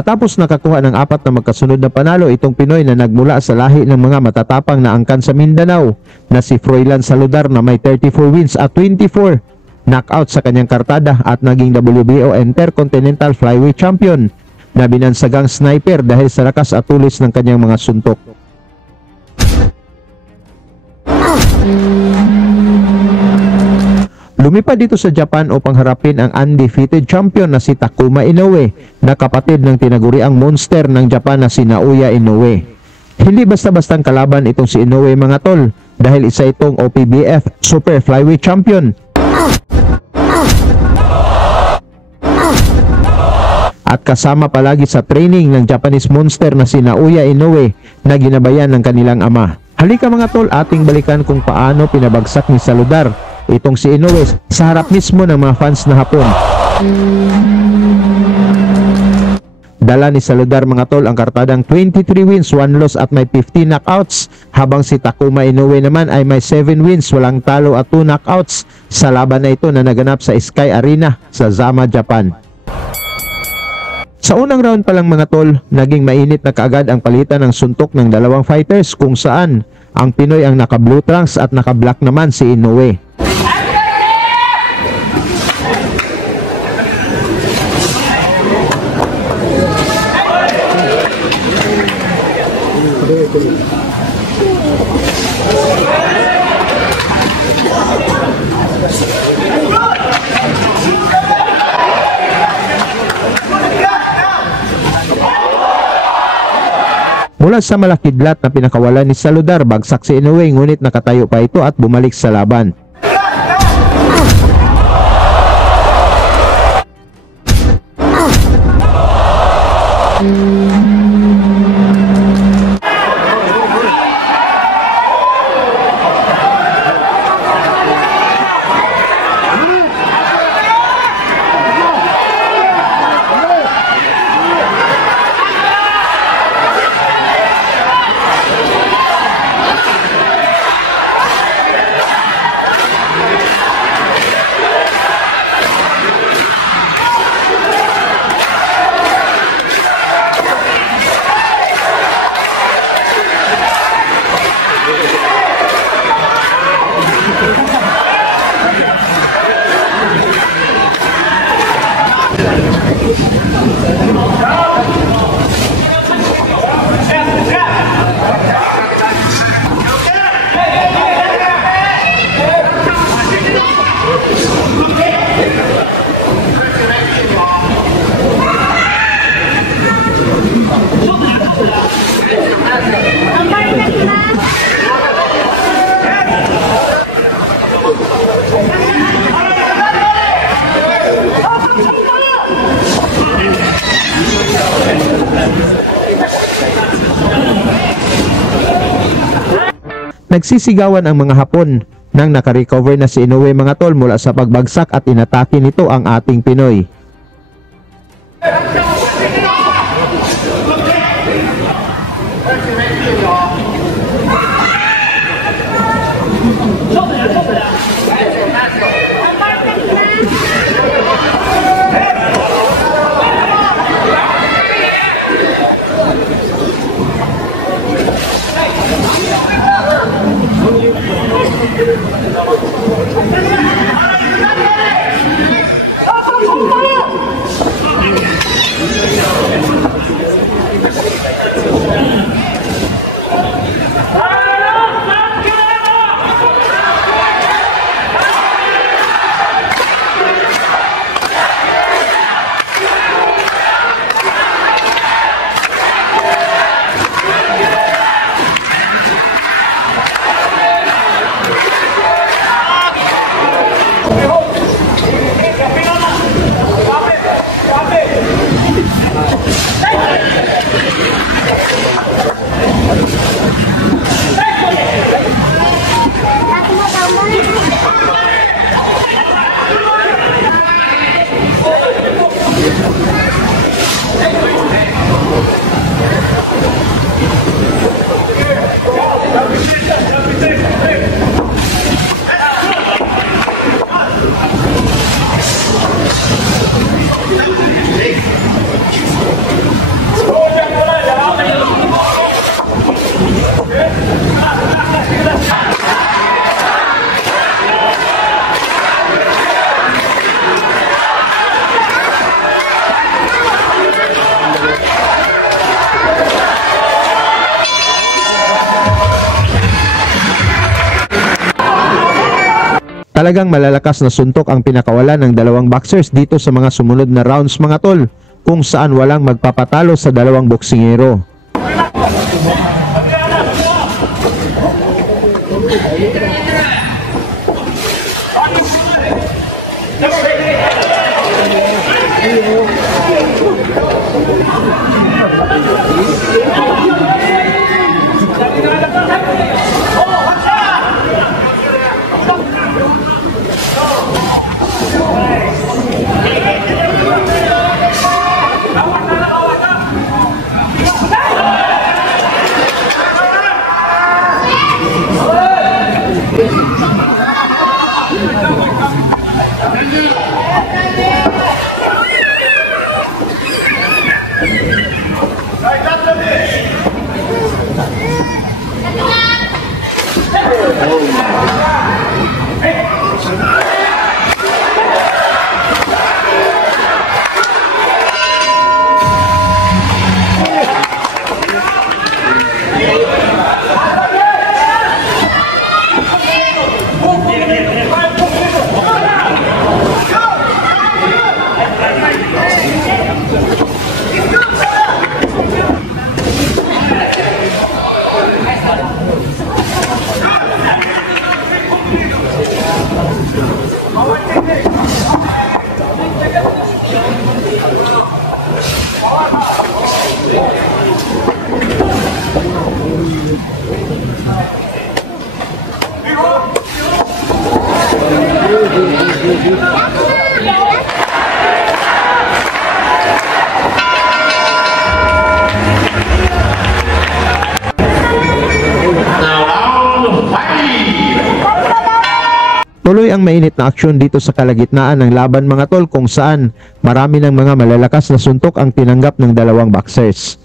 Matapos nakakuha ng 4 na magkasunod na panalo itong Pinoy na nagmula sa lahi ng mga matatapang na angkan sa Mindanao na si Froilan Saludar na may 34 wins at 24 knockout sa kanyang kartada at naging WBO Intercontinental Flyweight Champion na binansagang sniper dahil sa lakas at tulis ng kanyang mga suntok. Lumipad dito sa Japan upang harapin ang undefeated champion na si Takuma Inoue na kapatid ng tinaguriang monster ng Japan na si Naoya Inoue. Hindi basta-bastang kalaban itong si Inoue mga tol dahil isa itong OPBF Super Flyweight Champion. At kasama palagi sa training ng Japanese monster na si Naoya Inoue na ginabayan ng kanilang ama. Halika mga tol, ating balikan kung paano pinabagsak ni Saludar itong si Inoue sa harap mismo ng mga fans na Hapon. Dala ni Saludar mga tol ang kartadang 23 wins, 1 loss at may 15 knockouts, habang si Takuma Inoue naman ay may 7 wins, walang talo at 2 knockouts sa laban na ito na naganap sa Sky Arena sa Zama, Japan. Sa unang round pa lang mga tol, naging mainit na kaagad ang palitan ng suntok ng dalawang fighters kung saan ang Pinoy ang naka-blue trunks at naka-black naman si Inoue. Mula sa malakidlat na pinakawalan ni Saludar, bagsak si Inoue ngunit nakatayo pa ito at bumalik sa laban. Nagsisigawan ang mga Hapon nang nakarecover na si Inoue mga tol mula sa pagbagsak at inatake nito ang ating Pinoy. Talagang malalakas na suntok ang pinakawalan ng dalawang boxers dito sa mga sumunod na rounds mga tol, kung saan walang magpapatalo sa dalawang boksingero. Tuloy ang mainit na aksyon dito sa kalagitnaan ng laban mga tol, kung saan marami ng mga malalakas na suntok ang tinanggap ng dalawang boxers.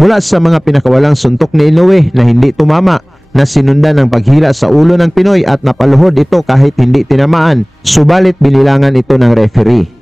Mula sa mga pinakawalang suntok ni Inoue na hindi tumama, na sinundan ng paghila sa ulo ng Pinoy at napaluhod ito kahit hindi tinamaan, subalit binilangan ito ng referee.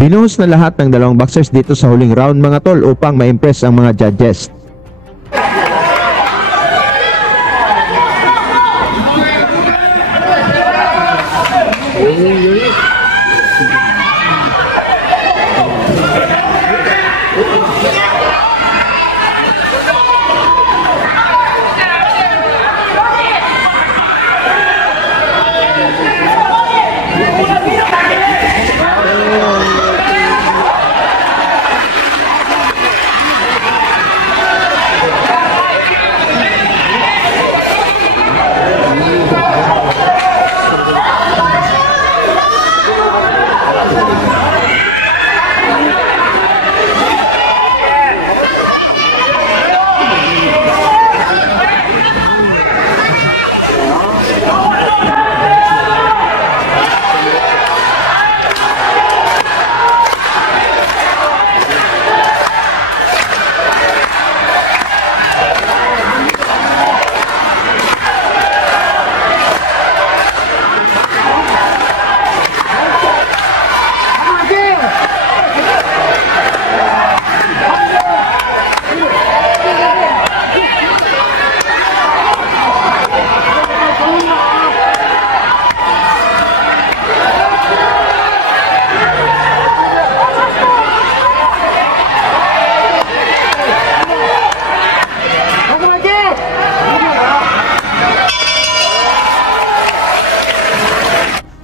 Binuhos na lahat ng dalawang boxers dito sa huling round mga tol upang ma-impress ang mga judges.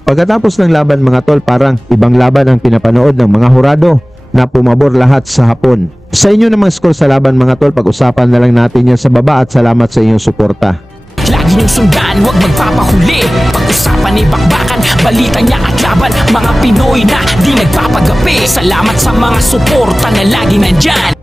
Pagkatapos ng laban mga tol, parang ibang laban ang pinapanood ng mga hurado na pumabor lahat sa hapon. Sa inyo namang score sa laban mga tol, pag-usapan na lang natin yan sa baba at salamat sa inyong suporta. Lagi niyong sundan, huwag magpapahuli. Pag-usapan ni bakbakan, balita niya at laban. Mga Pinoy na di nagpapagapi. Salamat sa mga suporta na lagi nandyan.